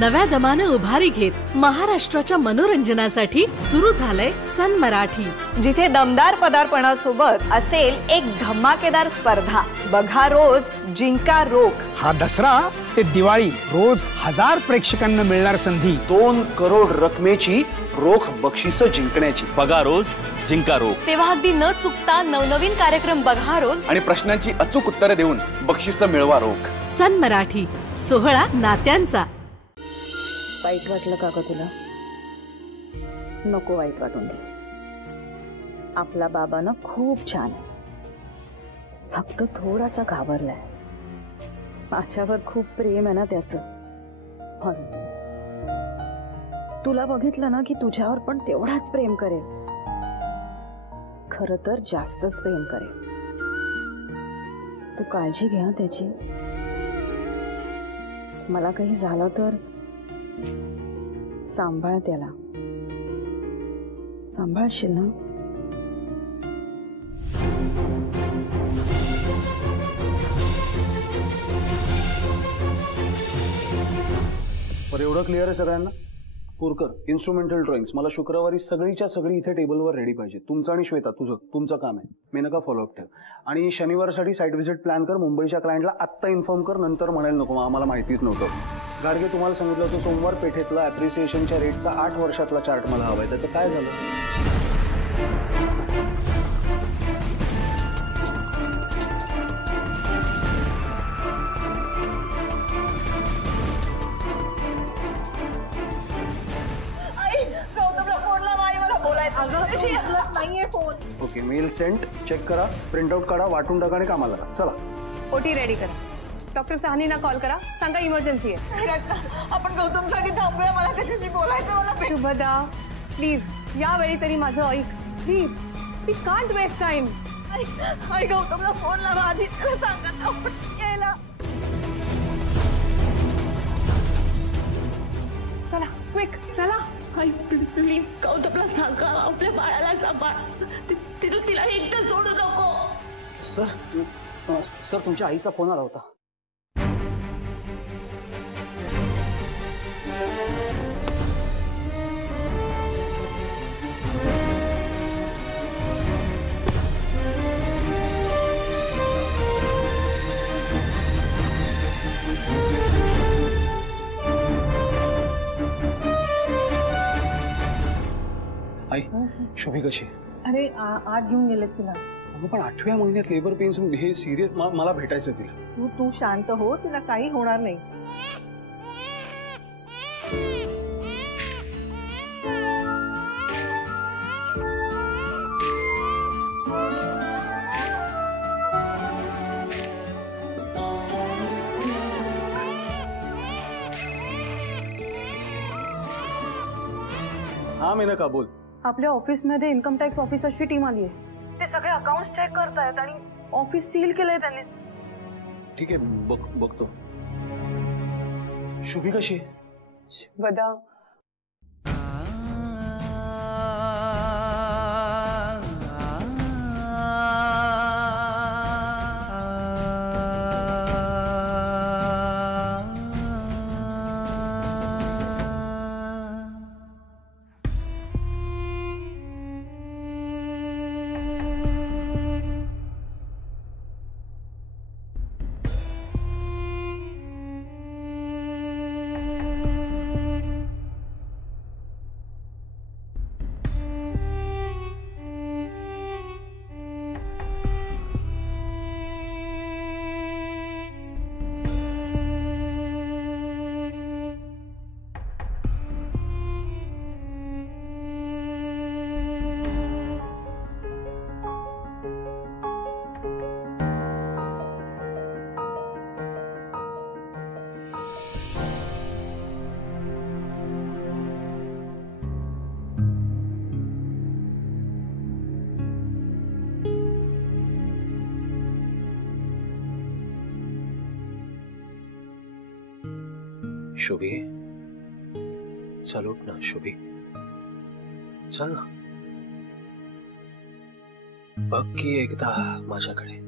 नव्या दमानं उभारी घेत महाराष्ट्राच्या मनोरंजनासाठी सुरू झालंय सन मराठी, जिथे दमदार पदार्पणासोबत असेल एक धमाकेदार स्पर्धा। बघा रोज जिंका रोख। हा दसरा ते दिवाळी रोज 1000 प्रेक्षकांना मिळणार संधी। 2 करोड रकमेची रोख बक्षिस जिंकण्याची। बघा रोज जिंका रोख। तेव्हा अगदी न चुकता नवनवीन कार्यक्रम बघा रोज आणि प्रश्नांची अचूक उत्तरे देऊन बक्षिस मिळवा रोख। सन मराठी, सोहळा नात्यांचा। वाईट वाटलं का ग तुला? नको वाईट वाटून घेस। आपला बाबा ना खूप छान आहे, फक्त थोडासा घाबरलाय। माझ्यावर खूप प्रेम आहे ना त्याचं, म्हणून तुला बघितलं ना की तुझ्यावर पण तेवढाच प्रेम करेल, खरं तर जास्तच प्रेम करेल। तू काळजी घे ना त्याची। मला काही झालं तर सांभाळ त्याला, सांभाळशील ना? पर एवढं क्लिअर आहे सगळ्यांना? पुरकर इन्स्ट्रुमेंटल ड्रॉइंग्स मला शुक्रवारी सगळीच्या सगळी इथे टेबलवर रेडी पाहिजे। तुमचं आणि श्वेता तुमचं काम आहे। मेनका फॉलोअप ठेव आणि शनिवारसाठी साईट व्हिजिट प्लॅन कर। मुंबईच्या क्लायंटला आत्ता इन्फॉर्म कर, नंतर म्हणायला नको आम्हाला माहितीच नव्हतं। गाडगे तुम्हाला सांगितलं होतं सोमवार पेठेतला ॲप्रिसिएशनच्या रेटचा 8 वर्षातला चार्ट मला हवा आहे, त्याचं काय झालं? ओके, मेल सेंट, चेक करा, प्रिंट आउट काढा, वाटून टाका आणि कामाला लागा। चला ओटी रेडी करा। डॉक्टर साहनीना कॉल करा, सांगा इमर्जन्सी आहे। आपण गौतमसाठी थांबूया, मला त्याच्याशी बोलायचं। मला शुभदा प्लीज यावेळी तरी माझं ऐक please, we can't waste time. आई गौतमला फोन लावा आधी, त्याला सांगा आपण यायला। चला क्विक चला। आई प्लीज गौतमला सांगा, आपल्या बाळाला सांभाळ, तिला एकटं सोडू नको। सर तुमच्या आईचा फोन आला होता। आई शुभी कशी? अरे आज घेऊन गेलेत तिला। पण 8व्या महिन्यात लेबर पेन्स हे सिरियस, मला भेटायचं तिला। तू शांत हो, तिला काही होणार नाही। हाँ मेनका बोल। आपल्या ऑफिसमध्ये इन्कम टॅक्स ऑफिसरची टीम आली आहे। ते सगळे अकाउंट्स चेक करतायत आणि ऑफिस सील केलंय त्यांनी। ठीक आहे, बघतो। शुभी कशी? बदा शुभी चल उठ ना शुभी, चल ना, बघ की एकदा माझ्याकडे।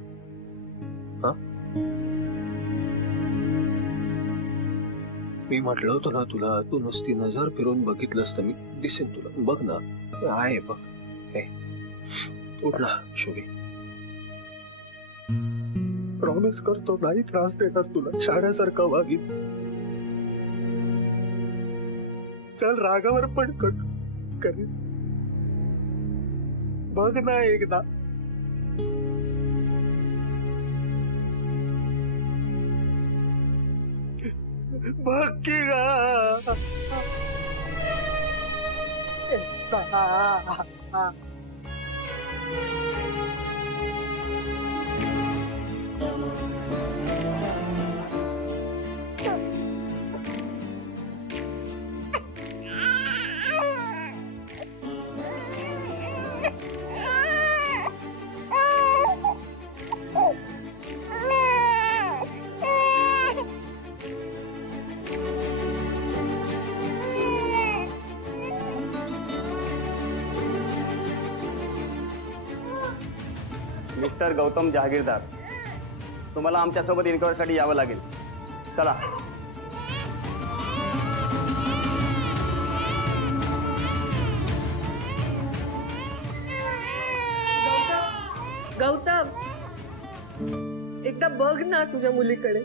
मी म्हटलं होतं ना तुला, तू नुसती नजर फिरून बघितलंस तर मी दिसेन तुला. बघ ना, आहे बघ. हे उठ ना शुभी. प्रॉमिस करतो नाही त्रास देणार तुला, शाळेसारखा वागीन. चल रागावर पण करेन. बघ ना एकदा. बघ की गा. मिस्टर गौतम जहागीरदार, तुम्हाला आमच्यासोबत इन्क्वायरीसाठी यावं लागेल. चला. गौतम, एकदा बघ ना तुझ्या मुलीकडे.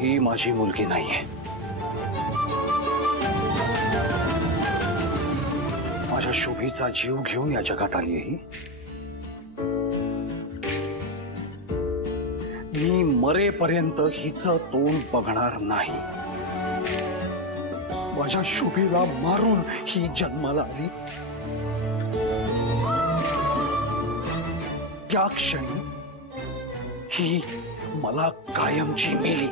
ही माझी मुलगी नाहीये. माझ्या शुभीचा जीव घेऊन या जगात आली आहे. मी मरेपर्यंत हिचं तोंड बघणार नाही. माझ्या शुभीला मारून ही जन्माला आली. त्या क्षणी ही मला कायमची मेली.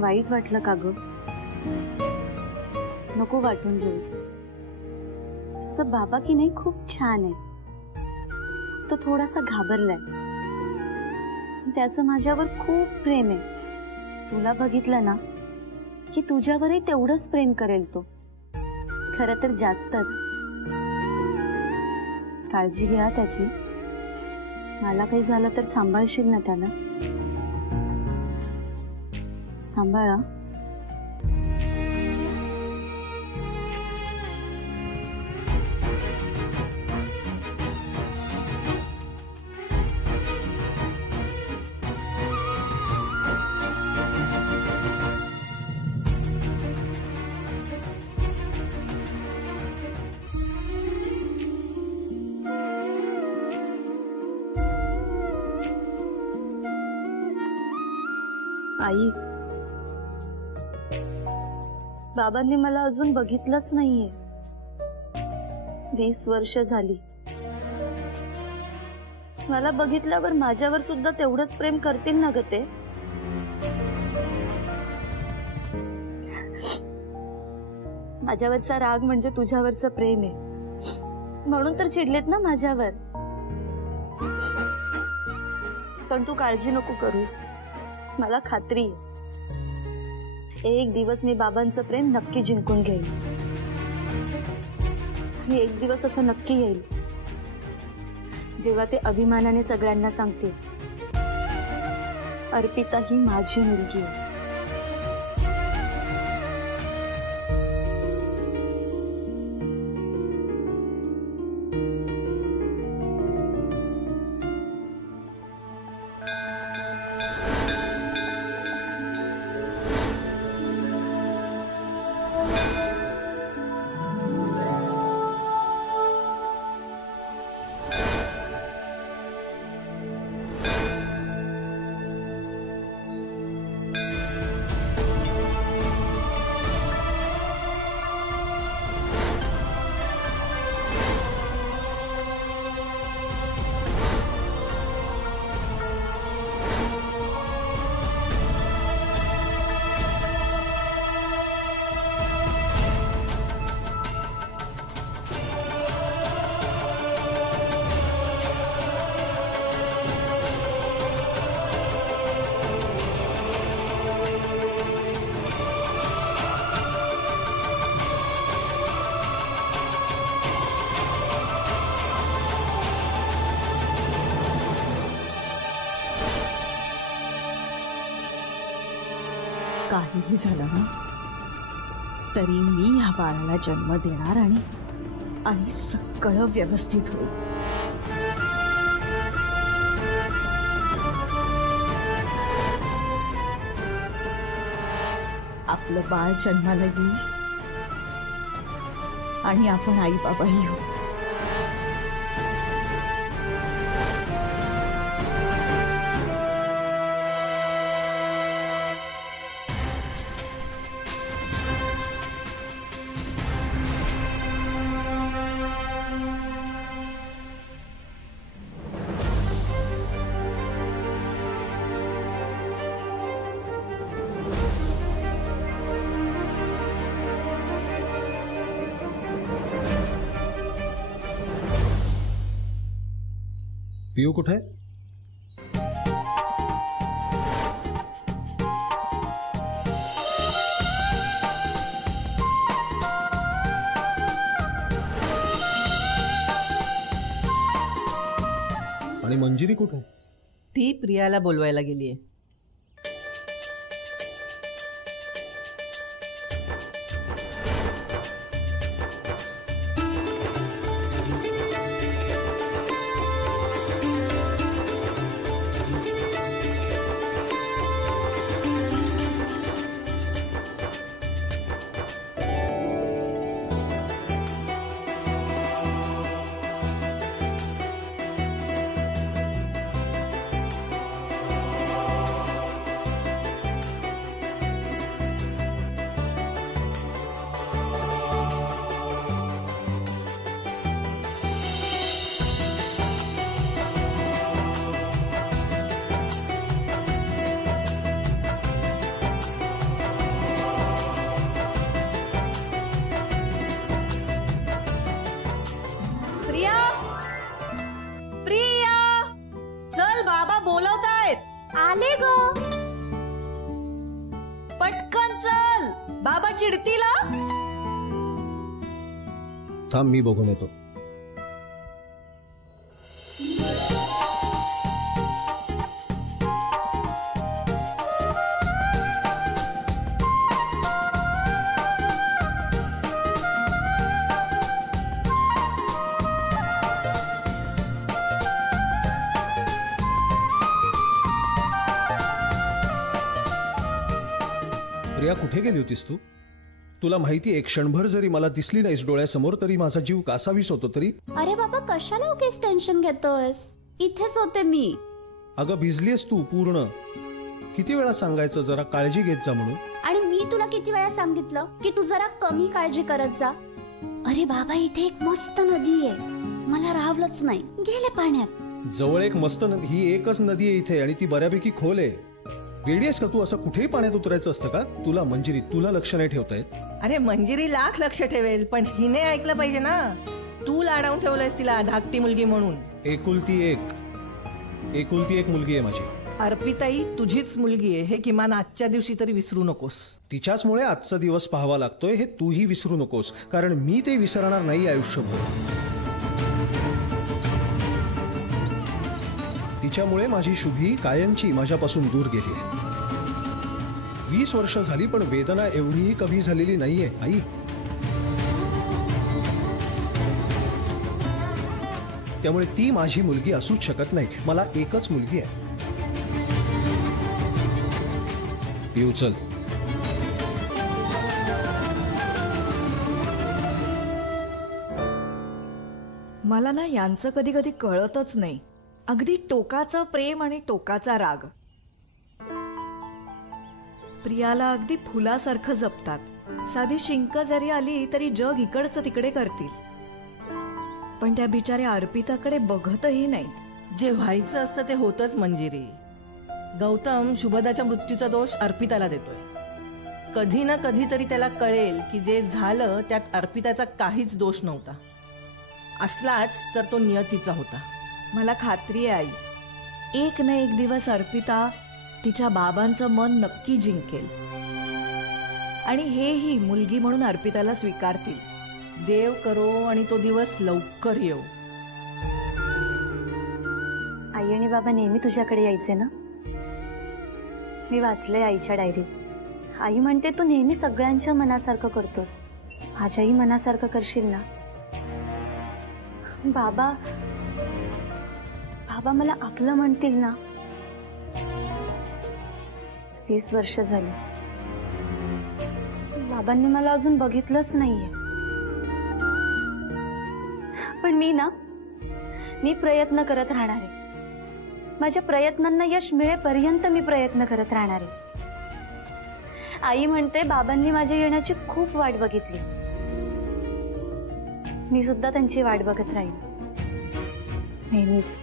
वाईट वाटलं का ग? नको वाटून घेऊस. तसं बाबा की नाही खूप छान आहे. तो थोडासा घाबरलाय. त्याचं माझ्यावर खूप प्रेम आहे. तुला बघितलं ना की तुझ्यावरही तेवढंच प्रेम करेल तो. खरं तर जास्तच. काळजी घ्या त्याची. मला काही झालं तर सांभाळशील ना त्याला? सांभाळा. आई, बाबांनी मला अजून बघितलंच नाहीये. 20 वर्ष झाली. मला बघितल्यावर माझ्यावर सुद्धा तेवढंच प्रेम करतील ना ग ते? माझ्यावरचा राग म्हणजे तुझ्यावरचं प्रेम आहे म्हणून तर चिडलेत ना माझ्यावर. पण तू काळजी नको करूस. मला खात्री आहे एक दिवस मी बाबांचं प्रेम नक्की जिंकून घेईन. आणि एक दिवस असं नक्की येईल जेव्हा ते अभिमानाने सगळ्यांना सांगतील, अर्पिता ही माझी मुलगी आहे. काही झालं ना तरी मी ह्या बाळाला जन्म देणार आणि सगळं व्यवस्थित होईल. आपलं बाळ जन्माला येईल आणि आपण आई बाबाही होऊ. पियू कुठे आहे? आणि मंजिरी कुठे आहे? ती प्रियाला बोलवायला गेलीये. आले गो. पटकन चल, बाबा चिडतील. थांब मी बघून येतो. प्रिया, कुठे गेली होतीस तू? तुला माहिती आहे, क्षणभर जरी मला दिसली नाहीस डोळ्यासमोर तरी माझा जीव कासावीस होतो. तरी अरे बाबा, कशाला उगीच टेन्शन घेतोयस? इथेच होते मी. अगं भिजलीस तू पूर्ण. किती वेळा सांगायचं जरा काळजी घेत जा म्हणून. आणि मी तुला किती वेळा सांगितलं की तू जरा कमी काळजी करत जा. अरे बाबा, इथे एक मस्त नदी आहे, मला राहवलंच नाही, गेले पाण्यात. जवळ एक मस्त ही एकच नदी आहे इथे आणि ती बऱ्यापैकी खोल आहे. वेडीस का तू? असं कुठेही पाण्यात उतरायचं असतं का तुला? मंजिरी, तुला लक्ष नाही ठेवता येत? अरे मंजिरी लाख लक्ष ठेवेल, पण हिने ऐकलं पाहिजे ना. तू लाडावून ठेवलंयस तिला धाकटी मुलगी म्हणून. एकुलती एक मुलगी आहे माझी. अर्पिताई तुझीच मुलगी आहे हे किमान आजच्या दिवशी तरी विसरू नकोस. तिच्याचमुळे आजचा दिवस पाहावा लागतोय हे तूही विसरू नकोस, कारण मी ते विसरणार नाही आयुष्यभर. तिच्यामुळे माझी शुभी कायमची माझ्यापासून दूर गेली आहे. 20 वर्ष झाली पण वेदना एवढीही कमी झालेली नाहीये आई. त्यामुळे ती माझी मुलगी असूच शकत नाही. मला एकच मुलगी आहे. पिऊ, चल. मला ना यांचं कधी कधी कळतच नाही. अगदी टोकाचं प्रेम आणि टोकाचा राग. प्रियाला अगदी फुलासारखं जपतात. साधी शिंक जरी आली तरी जग इकडचं तिकडे करतील, पण त्या बिचाऱ्या अर्पिताकडे बघतही नाहीत. जे व्हायचं असतं ते होतच मंजिरी. गौतम शुभदाच्या मृत्यूचा दोष अर्पिताला देतोय. कधी ना कधी तरी त्याला कळेल की जे झालं त्यात अर्पिताचा काहीच दोष नव्हता. असलाच तर तो नियतीचा होता. मला खात्री आहे आई, एक ना एक दिवस अर्पिता तिच्या बाबांचं मन नक्की जिंकेल आणि हेही मुलगी म्हणून अर्पिताला स्वीकारतील. देव करो आणि तो दिवस लवकर येऊ. आई आणि बाबा नेहमी तुझ्याकडे यायचे ना? मी वाचलंय आईच्या डायरीत. आई म्हणते तू नेहमी सगळ्यांच्या मनासारखं करतोस, माझ्याही मनासारखं करशील ना? बाबा बाबा मला आपलं म्हणतील ना? 20 वर्ष झाली, बाबांनी मला अजून बघितलंच नाहीये. पण मी प्रयत्न करत राहणार आहे. माझ्या प्रयत्नांना यश मिळेपर्यंत मी प्रयत्न करत राहणार आहे. आई म्हणते बाबांनी माझ्या येण्याची खूप वाट बघितली, मी सुद्धा त्यांची वाट बघत राहील नेहमीच.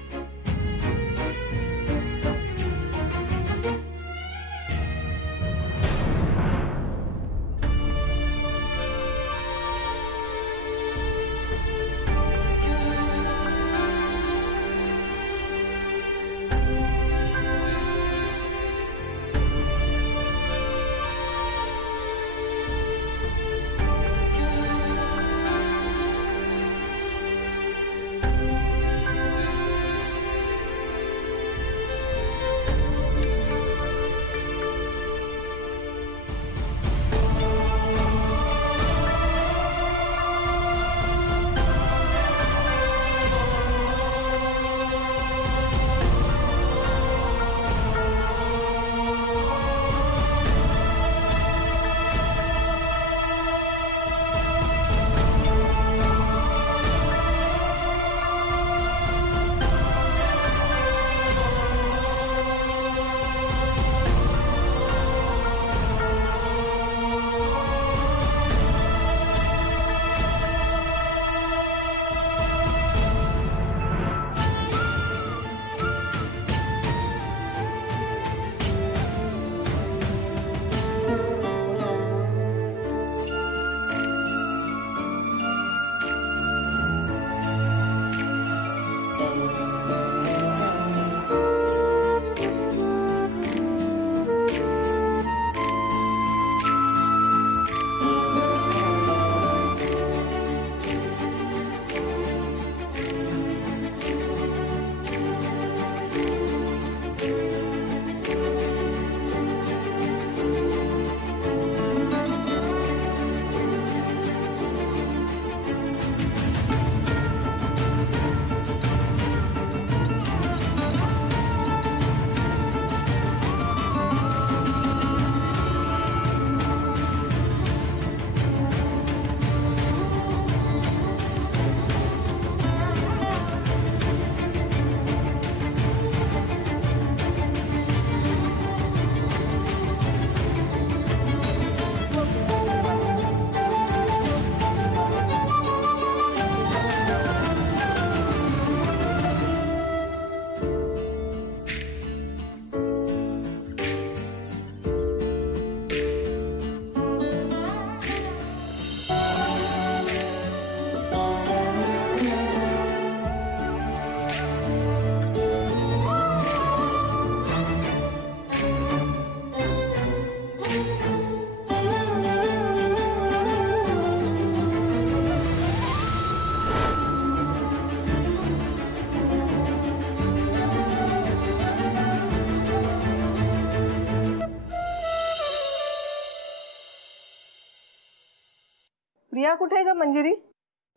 प्रिया कुठे आहे ग? मंजिरी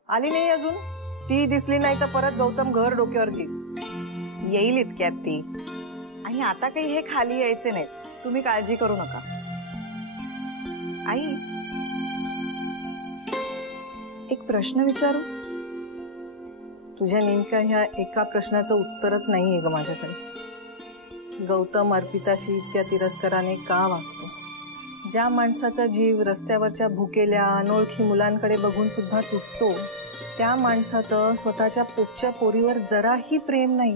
आली नाही अजून? ती दिसली नाही तर परत गौतम घर डोक्यावर घेईल. येईल इतक्यात ती. आणि आता काही हे खाली यायचे नाहीत, तुम्ही काळजी करू नका. आई, एक प्रश्न विचारू? तुझ्या नेमक्या ह्या एका प्रश्नाचं उत्तरच नाहीये ग माझ्याकडे. गौतम अर्पिताशी इतक्या तिरस्काराने का वागतो? ज्या माणसाचा जीव रस्त्यावरच्या भुकेल्या अनोळखी मुलांकडे बघून सुद्धा तुटतो, त्या माणसाचं स्वतःच्या पोटच्या पोरीवर जराही प्रेम नाही,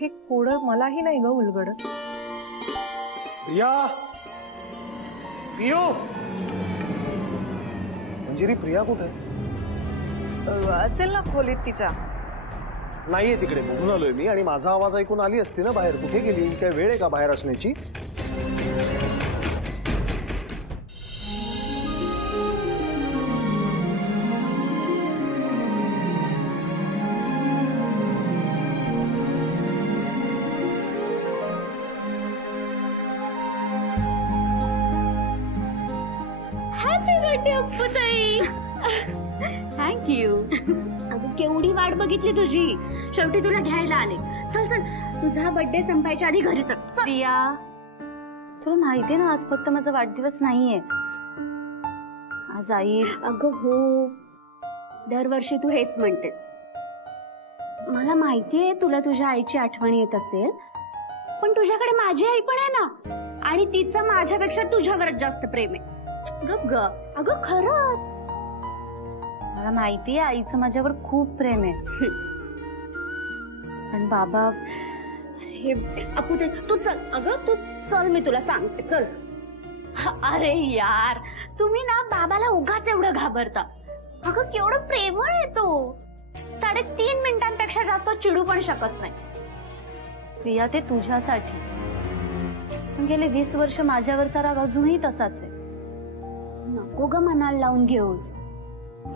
हे कोडं मलाही नाही ग उलगडत. प्रिया, पियो, मंजिरी प्रिया कुठे असेल ना खोलीत तिच्या? नाहीये तिकडे, बघून आलोय मी. आणि माझा आवाज ऐकून आली असती ना बाहेर. कुठे गेली? काय वेळ आहे का बाहेर असण्याची? हॅपी बर्थडे अप्पूताई. थँक्यू. अगं केवढी वाट बघितली तुझी, शेवटी तुला घ्यायला आले. चल चल, तुझा बर्थडे संपायच्या आधी घरी चल. प्रिया, तुला माहितीये ना आज फक्त माझा वाढदिवस नाहीये. आज आई. अगं हो, दरवर्षी तू हेच म्हणतेस. मला माहितीये तुला तुझ्या आईची आठवण येत असेल, पण तुझ्याकडे माझी आई पण आहे ना, आणि तिचं माझ्यापेक्षा तुझ्यावरच जास्त प्रेम आहे. गप ग. अगं खरंच. मला माहितीये आईचं माझ्यावर खूप प्रेम आहे, पण बाबा. हे अपू तू चल. अगं तू चल, मी तुला सांगते चल. अरे यार, तुम्ही ना बाबाला उगाच एवढं घाबरता. अगं केवढं प्रेमळ आहे तो. 3.5 मिनिटांपेक्षा जास्त चिडू पण शकत नाही. प्रिया, ते तुझ्यासाठी. गेले 20 वर्ष माझ्यावरचा राग अजूनही तसाच आहे. नको ग मनाला लावून घेऊस.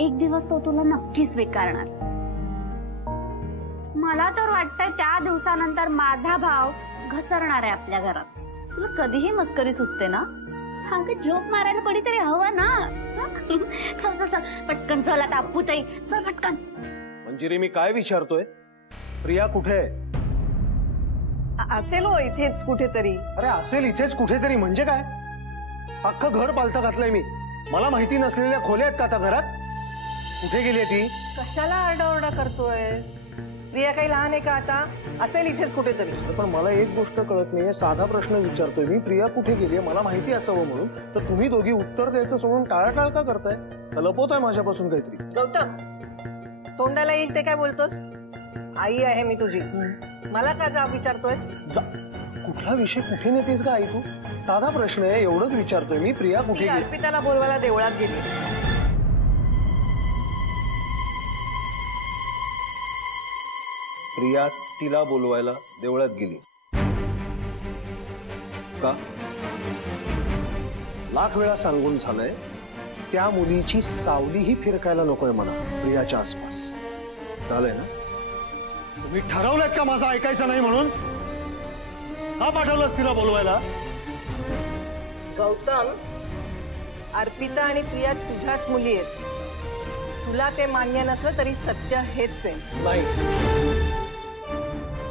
एक दिवस तो तुला नक्की स्वीकारणार. मला तर वाटतंय त्या दिवसानंतर माझा भाव घसरणार आहे आपल्या घरात. तुला कधीही मस्करी सुचते ना. अगं जोक मारायला कोणीतरी हवं ना. चल चल चल पटकन चल आता अप्पूताई, चल पटकन. मंजिरी, मी काय विचारतोय, प्रिया कुठे आहे? असेल हो इथेच कुठेतरी. अरे असेल इथेच कुठेतरी म्हणजे काय? अख्खं घर पालतं घातलंय मी. मला माहिती नसलेल्या खोल्या आहेत का आता घरात? कुठे गेली ती? कशाला आरडाओरडा करतोयस? प्रिया काही लहान आहे का आता? असेल इथेच कुठेतरी. पण मला एक गोष्ट कळत नाहीये, साधा प्रश्न विचारतोय मी, प्रिया कुठे गेलीये मला माहिती असावं म्हणून, तर तुम्ही दोघी उत्तर द्यायचं सोडून टाळाटाळ का करताय? लपवताय माझ्यापासून काहीतरी. गौतम, तोंडाला येईल ते काय बोलतोस? आई आहे मी तुझी, मला का जाब विचारतोयस? कुठला विषय कुठे नेतेस का आई तू? साधा प्रश्न आहे, एवढंच विचारतोय मी. प्रिया कुठे गेली? अर्पिताला बोलवायला देवळात गेली. प्रिया तिला बोलवायला देवळात गेली का? लाख वेळा सांगून झालंय, त्या मुलीची सावलीही फिरकायला नकोय मला प्रियाच्या आसपास. झालंय ना? तुम्ही ठरवलंय का माझं ऐकायचं नाही म्हणून? का पाठवलंस तिला बोलवायला? गौतम, अर्पिता आणि प्रिया तुझ्याच मुली आहेत. तुला ते मान्य नसलं तरी सत्य हेच आहे. नाही,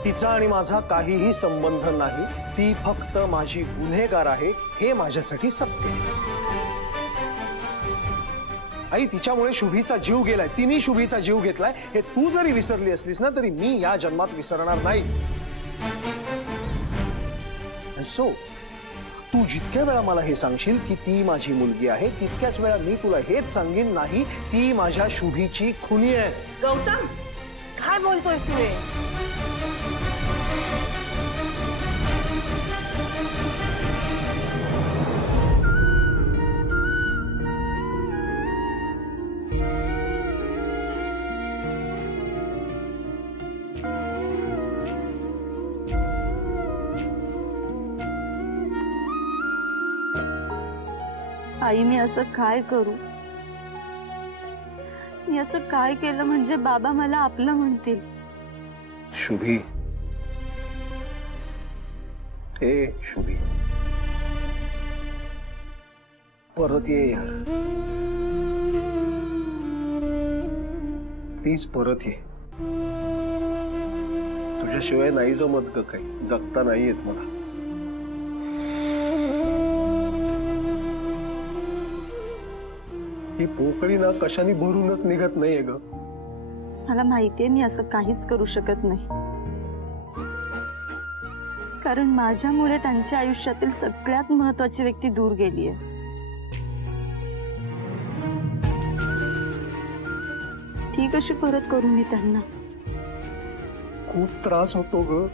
तिचा आणि माझा काहीही संबंध नाही. ती फक्त माझी गुन्हेगार आहे, हे माझ्यासाठी सत्य आहे. आई, तिच्यामुळे शुभीचा जीव गेलाय, तिने शुभीचा जीव घेतलाय, हे तू जरी विसरली असलीस ना तरी मी या जन्मात विसरणार नाही. सो तू जितक्या वेळा मला हे सांगशील की ती माझी मुलगी आहे, तितक्याच वेळा मी तुला हेच सांगेन, नाही ती माझ्या शुभीची खुनी आहे. गौतम, काय बोलतोयस तू? आई, मी असं काय करू? मी असं काय केलं म्हणजे बाबा मला आपलं म्हणतील? शुभी, हे शुभी, परत ये यार, प्लीज परत ये. तुझ्याशिवाय नाही जमत ग, काही जगता नाही येत मला. ही पोकळी ना कशाने भरूनच निघत नाहीये ग. मला माहितीये मी असं काहीच करू शकत नाही, कारण माझ्यामुळे त्यांच्या आयुष्यातील सगळ्यात महत्वाची व्यक्ती दूर गेलीये. ती कशी परत करू मी त्यांना? खूप त्रास होतो ग.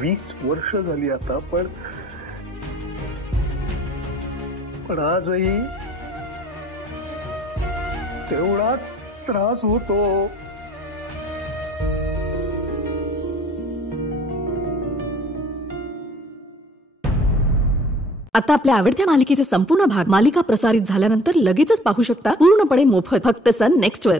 20 वर्ष झाली आता, पण आजही तेवढाच त्रास होतो. आता आपल्या आवडत्या मालिकेचे संपूर्ण भाग मालिका प्रसारित झाल्यानंतर लगेचच पाहू शकता पूर्णपणे मोफत फक्त सन नेक्स्ट वर.